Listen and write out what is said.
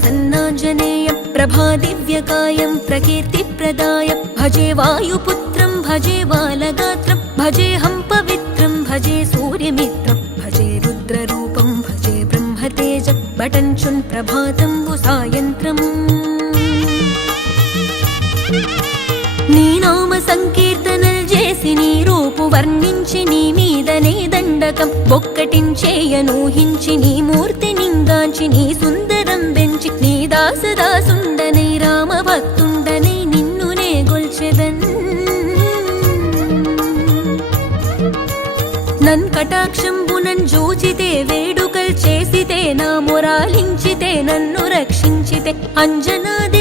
प्रसन्नाञ्जनेयं प्रभादिव्यकायं प्रकीर्तिप्रदाय भजे वायुपुत्रं भजे बालगात्रं भजेऽहं पवित्रं भजे सूर्यमित्रं भजे रुद्ररूपं भजे ब्रह्मतेजं बटञ्चुन् प्रभातं सायन्त्रम् నీ నామ సంకీర్తనలు చేసి నీ రూపు వర్ణించి నీ మీదనే దండకం ఒక్కటించేయనూహించి నీ మూర్తి నింగాంచి నీ సుందరం పెంచి నీ దాసదాసుండనై రామభక్తుండనై నిన్నునే గొల్చెదన్ నన్ కటాక్షంబునన్ జూచితే వేడుకల్ చేసితే నా మొరాలించితే నన్ను రక్షించితే అంజనాది